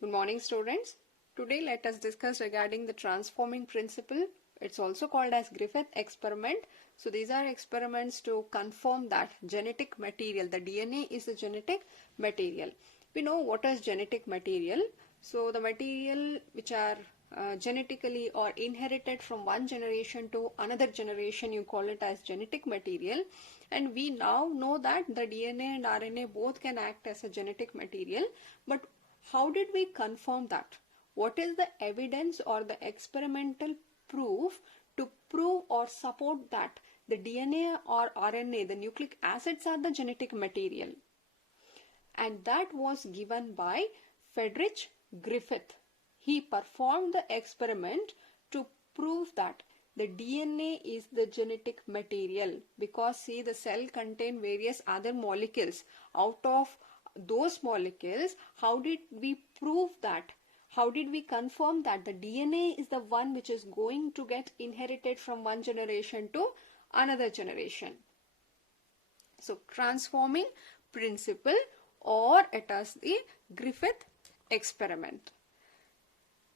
Good morning, students. Today let us discuss regarding the transforming principle. It's also called as Griffith experiment. So these are experiments to confirm that genetic material, the DNA is the genetic material. We know what is genetic material. So the material which are genetically or inherited from one generation to another generation, you call it as genetic material. And we now know that the DNA and RNA both can act as a genetic material. But how did we confirm that? What is the evidence or the experimental proof to prove or support that the DNA or RNA, the nucleic acids, are the genetic material? And that was given by Friedrich Griffith. He performed the experiment to prove that the DNA is the genetic material, because see, the cell contain various other molecules. Out of those molecules, how did we prove that? How did we confirm that the DNA is the one which is going to get inherited from one generation to another generation? So transforming principle, or it is the Griffith experiment.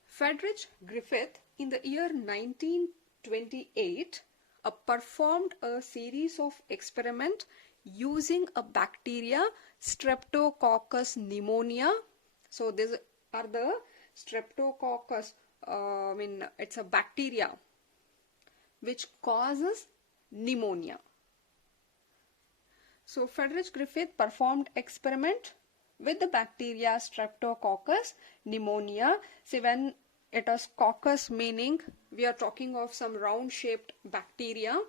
Friedrich Griffith in the year 1928 performed a series of experiments using a bacteria, Streptococcus pneumonia. So these are the Streptococcus, it's a bacteria which causes pneumonia. So Friedrich Griffith performed experiment with the bacteria Streptococcus pneumonia. See, when it is coccus, meaning we are talking of some round shaped bacteria.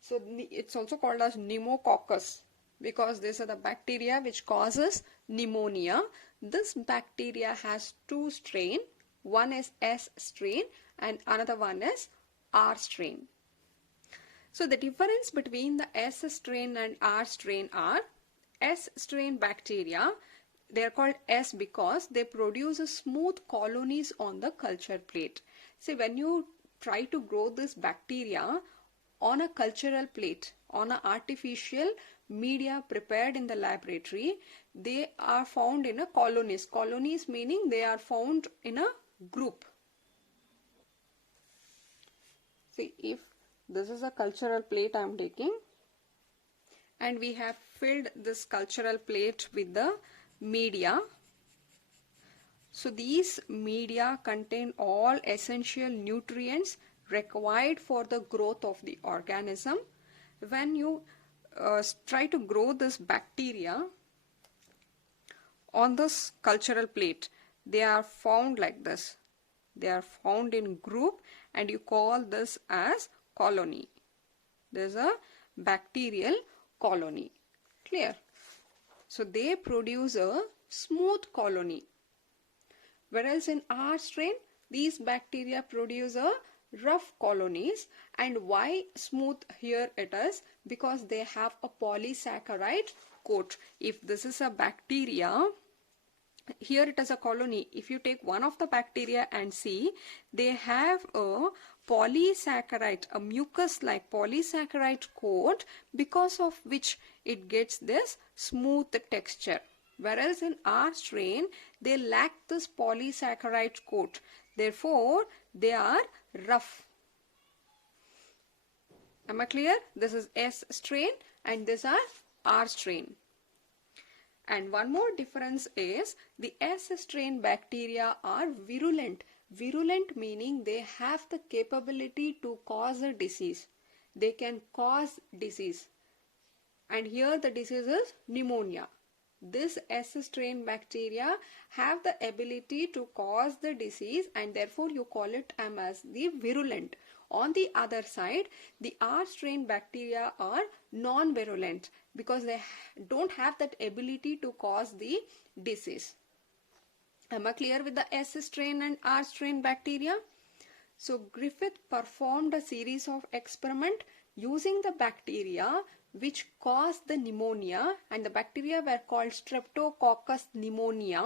So it's also called as pneumococcus because these are the bacteria which causes pneumonia. This bacteria has two strain. One is S strain and another one is R strain. So the difference between the S strain and R strain are S strain bacteria, they are called S because they produce smooth colonies on the culture plate. See, when you try to grow this bacteria on a cultural plate, on an artificial media prepared in the laboratory, they are found in a colonies. Colonies meaning they are found in a group. See, if this is a cultural plate I am taking, and we have filled this cultural plate with the media. So these media contain all essential nutrients required for the growth of the organism. When you try to grow this bacteria on this cultural plate, they are found like this. They are found in group and you call this as colony. There is a bacterial colony. Clear? So they produce a smooth colony. Whereas in R strain, these bacteria produce a rough colonies. And why smooth here it is? Because they have a polysaccharide coat. If this is a bacteria, here it is a colony. If you take one of the bacteria and see, they have a polysaccharide, a mucus-like polysaccharide coat, because of which it gets this smooth texture. Whereas in R strain, they lack this polysaccharide coat. Therefore, they are rough. Am I clear? This is S strain and these are R strain. And one more difference is the S strain bacteria are virulent. Virulent meaning they have the capability to cause a disease. They can cause disease. And here the disease is pneumonia. This S strain bacteria have the ability to cause the disease and therefore you call it as the virulent. On the other side, the R strain bacteria are non-virulent because they don't have that ability to cause the disease. Am I clear with the S strain and R strain bacteria? So Griffith performed a series of experiments using the bacteria which caused the pneumonia, and the bacteria were called Streptococcus pneumonia,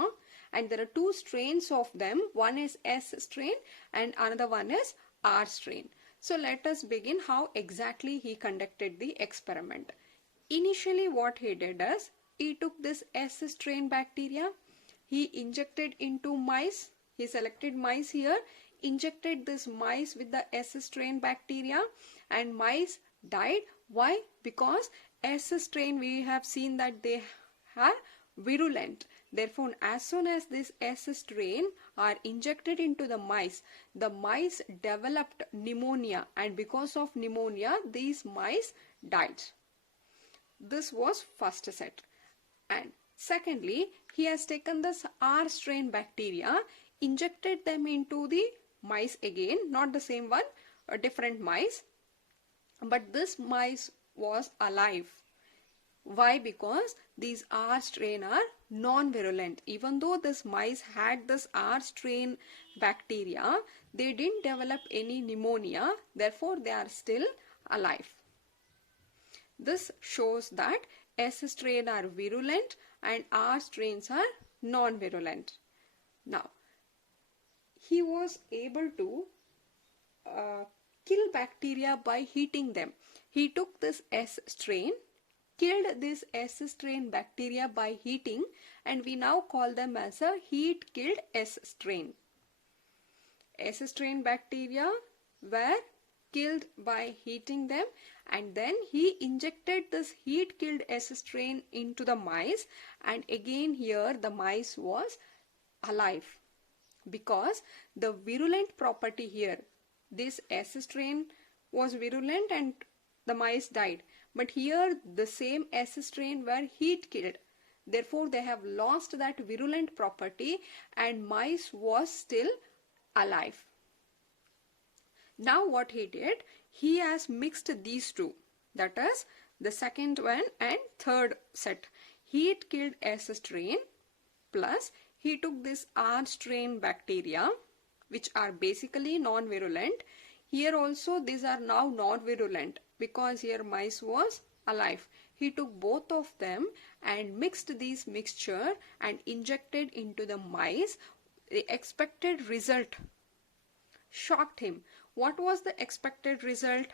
and there are two strains of them. One is S strain and another one is R strain. So let us begin how exactly he conducted the experiment. Initially what he did is, he took this S strain bacteria, he injected into mice. He selected mice here, injected this mice with the S strain bacteria, and mice died. Why? Because S strain, we have seen that they are virulent. Therefore, as soon as this S strain are injected into the mice developed pneumonia, and because of pneumonia, these mice died. This was first set. And secondly, he has taken this R strain bacteria, injected them into the mice again, not the same one, a different mice, but this mice was alive. Why? Because these R strain are non-virulent. Even though this mice had this R strain bacteria, they didn't develop any pneumonia, therefore they are still alive. This shows that S strain are virulent and R strains are non-virulent. Now, he was able to kill bacteria by heating them. He took this S strain, killed this S strain bacteria by heating, and we now call them as a heat killed S strain. S strain bacteria were killed by heating them, and then he injected this heat killed S strain into the mice, and again here the mice was alive, because the virulent property here, this S strain was virulent and the mice died, but here the same S strain were heat killed, therefore they have lost that virulent property and mice was still alive. Now what he did, he has mixed these two, that is the second one and third set, heat killed S strain plus he took this R strain bacteria, which are basically non-virulent. Here also these are now non-virulent because here mice was alive. He took both of them and mixed these mixture and injected into the mice. The expected result shocked him. What was the expected result?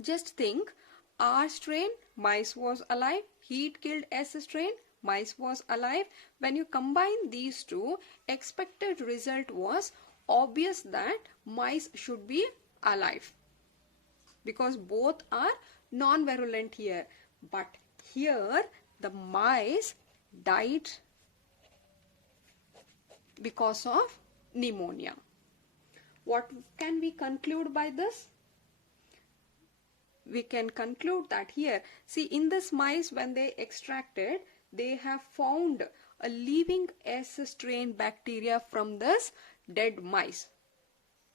Just think, R strain, mice was alive, heat killed S strain, mice was alive. When you combine these two, expected result was obvious that mice should be alive because both are non-virulent here. But here the mice died because of pneumonia. What can we conclude by this? We can conclude that here, see, in this mice when they extracted, they have found a living S strain bacteria from this dead mice.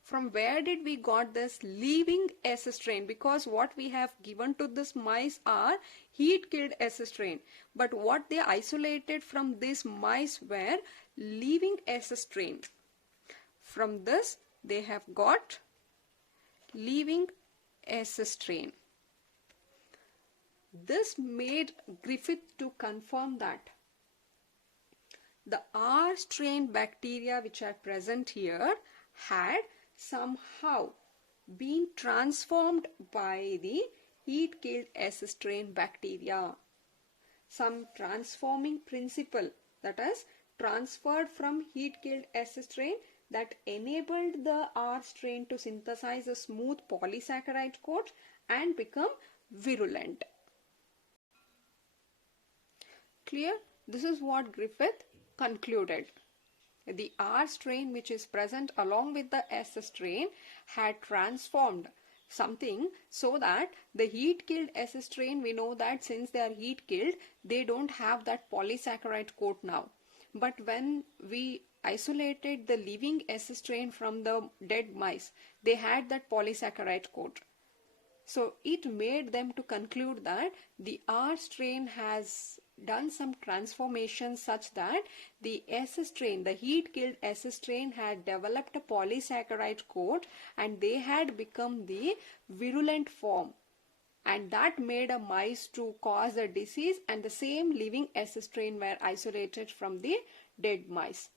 From where did we got this living S strain? Because what we have given to this mice are heat killed S strain, but what they isolated from these mice were living S strain. From this they have got living S strain. This made Griffith to confirm that the R strain bacteria which are present here had somehow been transformed by the heat killed S strain bacteria. Some transforming principle, that is transferred from heat killed S strain, that enabled the R strain to synthesize a smooth polysaccharide coat and become virulent. Clear? This is what Griffith concluded. The R strain which is present along with the S strain had transformed something so that the heat killed S strain, we know that since they are heat killed, they don't have that polysaccharide coat now. But when we isolated the living S strain from the dead mice, they had that polysaccharide coat. So it made them to conclude that the R strain has done some transformation such that the S strain, the heat killed S strain, had developed a polysaccharide coat and they had become the virulent form, and that made a mice to cause the disease, and the same living S strain were isolated from the dead mice.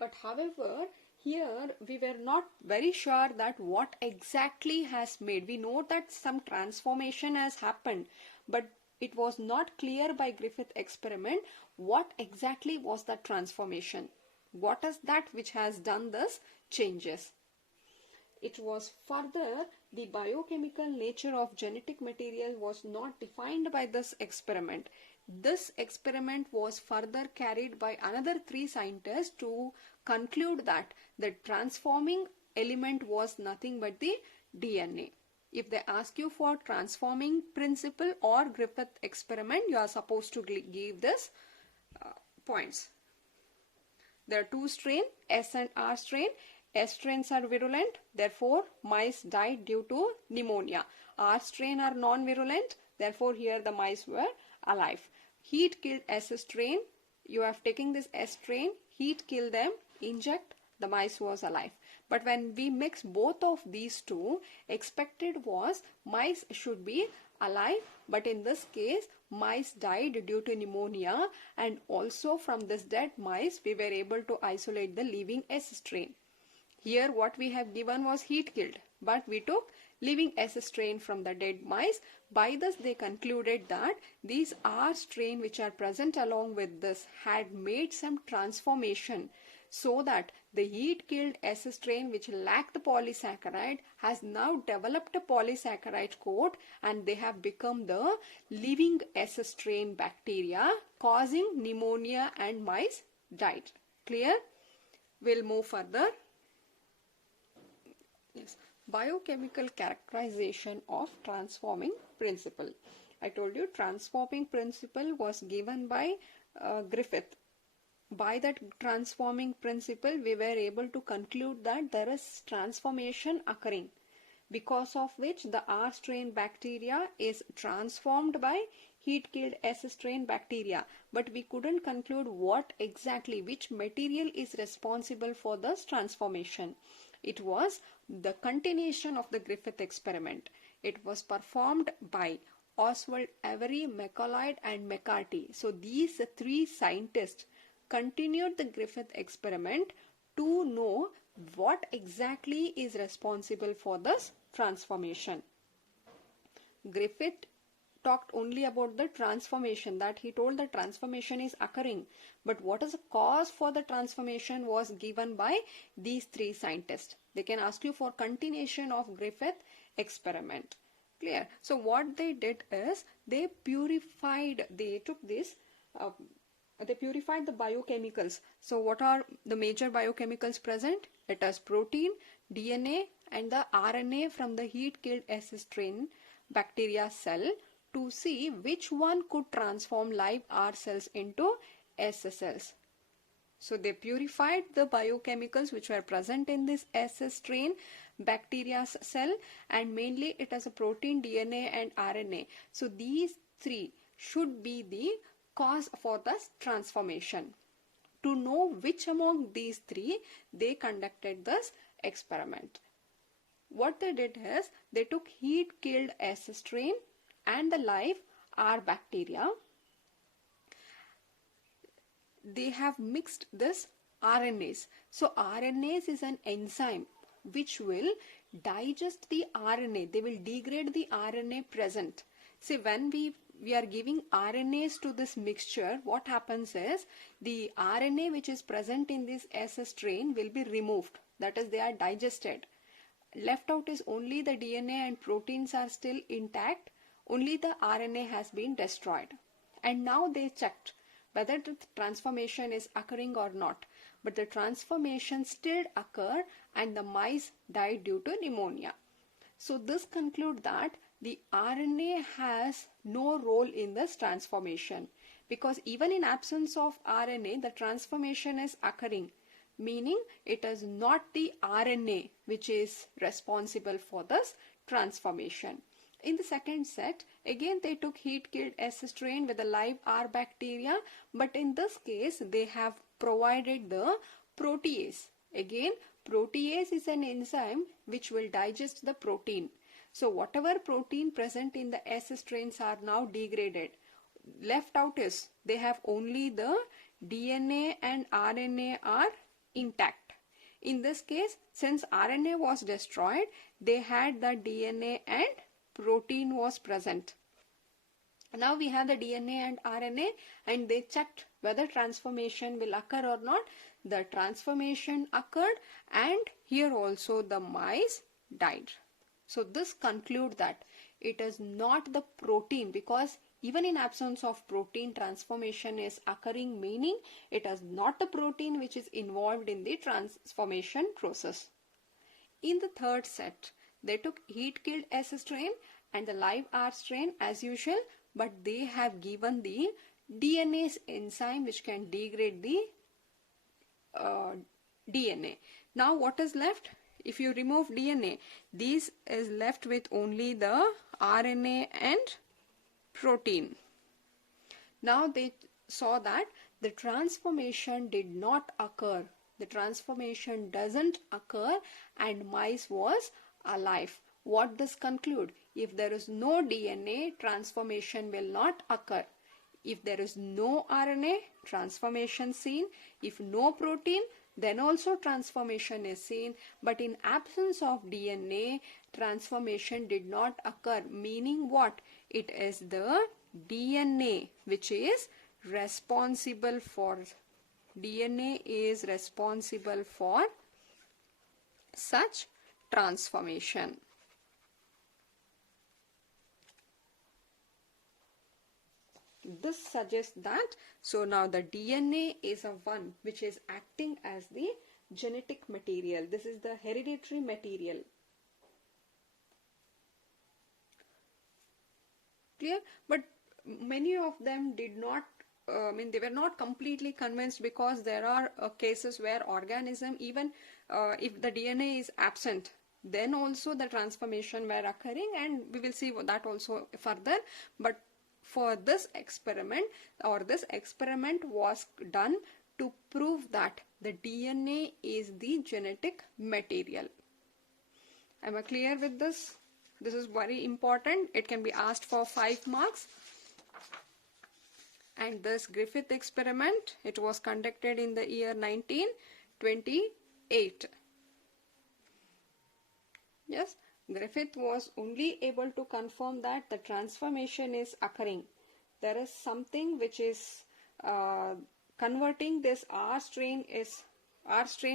But however, here we were not very sure that what exactly has made. We know that some transformation has happened, but it was not clear by Griffith experiment what exactly was the transformation. What is that which has done this changes? It was further, the biochemical nature of genetic material was not defined by this experiment. This experiment was further carried by another 3 scientists to conclude that the transforming element was nothing but the DNA. If they ask you for transforming principle or Griffith experiment, you are supposed to give this points. There are 2 strains, S and R strain. S strains are virulent, therefore mice died due to pneumonia. R strain are non-virulent, therefore here the mice were alive. Heat killed S strain. You have taken this S strain, heat killed them, inject, the mice was alive. But when we mix both of these two, expected was mice should be alive, but in this case mice died due to pneumonia, and also from this dead mice we were able to isolate the living S strain. Here what we have given was heat killed, but we took living S strain from the dead mice. By this they concluded that these R strain which are present along with this had made some transformation, so that the heat killed S strain which lacked the polysaccharide has now developed a polysaccharide coat, and they have become the living S strain bacteria, causing pneumonia, and mice died. Clear? We'll move further. Yes, biochemical characterization of transforming principle. I told you transforming principle was given by Griffith. By that transforming principle, we were able to conclude that there is transformation occurring, because of which the R strain bacteria is transformed by heat killed S strain bacteria. But we couldn't conclude what exactly, which material is responsible for this transformation. It was the continuation of the Griffith experiment. It was performed by Oswald Avery, McColloyd and McCarty. So these 3 scientists continued the Griffith experiment to know what exactly is responsible for this transformation. Griffith talked only about the transformation, that he told the transformation is occurring, but what is the cause for the transformation was given by these 3 scientists. They can ask you for continuation of Griffith experiment. Clear? So what they did is they purified the biochemicals. So what are the major biochemicals present? It is protein, DNA and the RNA from the heat killed S strain bacteria cell, to see which one could transform live R cells into S cells. So they purified the biochemicals which were present in this S strain bacteria cell, and mainly it is a protein, DNA and RNA. So these 3 should be the cause for this transformation. To know which among these 3, they conducted this experiment. What they did is they took heat killed S strain and the live R bacteria. They have mixed this RNase. So RNase is an enzyme which will digest the RNA. They will degrade the RNA present. See, when we are giving RNase to this mixture, what happens is the RNA which is present in this S strain will be removed. That is, they are digested. Left out is only the DNA and proteins are still intact. Only the RNA has been destroyed. And now they checked whether the transformation is occurring or not. But the transformation still occurred and the mice died due to pneumonia. So this concludes that the RNA has no role in this transformation, because even in absence of RNA, the transformation is occurring, meaning it is not the RNA which is responsible for this transformation. In the second set, again they took heat killed S strain with a live R bacteria, but in this case they have provided the protease. Again, protease is an enzyme which will digest the protein. So whatever protein present in the S strains are now degraded. Left out is they have only the DNA and RNA are intact. In this case, since RNA was destroyed, they had the DNA and protein was present. Now we have the DNA and RNA, and they checked whether transformation will occur or not. The transformation occurred, and here also the mice died. So this concludes that it is not the protein, because even in absence of protein, transformation is occurring, meaning it is not the protein which is involved in the transformation process. In the third set, they took heat-killed S strain and the live R strain as usual, but they have given the DNase enzyme which can degrade the DNA. Now what is left? If you remove DNA, this is left with only the RNA and protein. Now they saw that the transformation did not occur. The transformation doesn't occur and mice was alive. What does conclude? If there is no DNA, transformation will not occur. If there is no RNA, transformation seen. If no protein, then also transformation is seen. But in absence of DNA, transformation did not occur. Meaning what? It is the DNA which is responsible for such transformation. This suggests that, so now the DNA is a one which is acting as the genetic material. This is the hereditary material. Clear? But many of them did not, they were not completely convinced, because there are cases where organism, even if the DNA is absent, then also the transformation were occurring, and we will see that also further. But for this experiment, this experiment was done to prove that the DNA is the genetic material. Am I clear with this? This is very important. It can be asked for 5 marks. And this Griffith experiment, it was conducted in the year 1928. Yes, Griffith was only able to confirm that the transformation is occurring. There is something which is converting this R strain,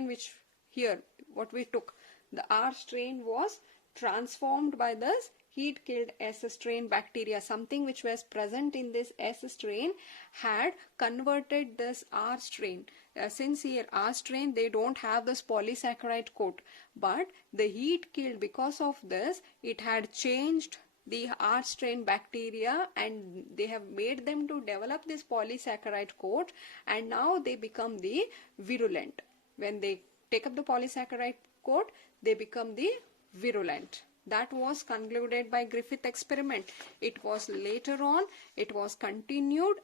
which here what we took, the R strain was transformed by this heat-killed S strain bacteria. Something which was present in this S strain had converted this R strain. Since here R strain, they don't have this polysaccharide coat, but the heat killed, because of this, it had changed the R strain bacteria, and they have made them to develop this polysaccharide coat, and now they become the virulent. When they take up the polysaccharide coat, they become the virulent. That was concluded by Griffith experiment. It was later on, it was continued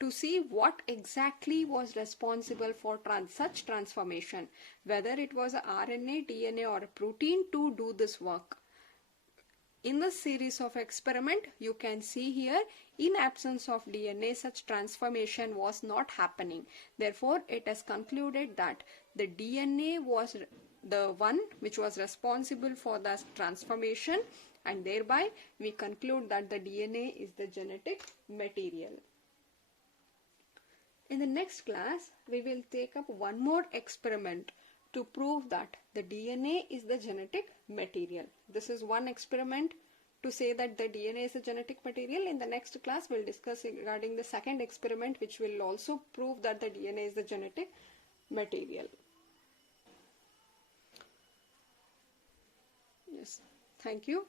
to see what exactly was responsible for such transformation, whether it was a RNA, DNA or a protein to do this work. In this series of experiment, you can see here, in absence of DNA, such transformation was not happening. Therefore, it is concluded that the DNA was the one which was responsible for the transformation, and thereby we conclude that the DNA is the genetic material. In the next class, we will take up one more experiment to prove that the DNA is the genetic material. This is one experiment to say that the DNA is a genetic material. In the next class, we will discuss regarding the second experiment, which will also prove that the DNA is the genetic material. Yes, thank you.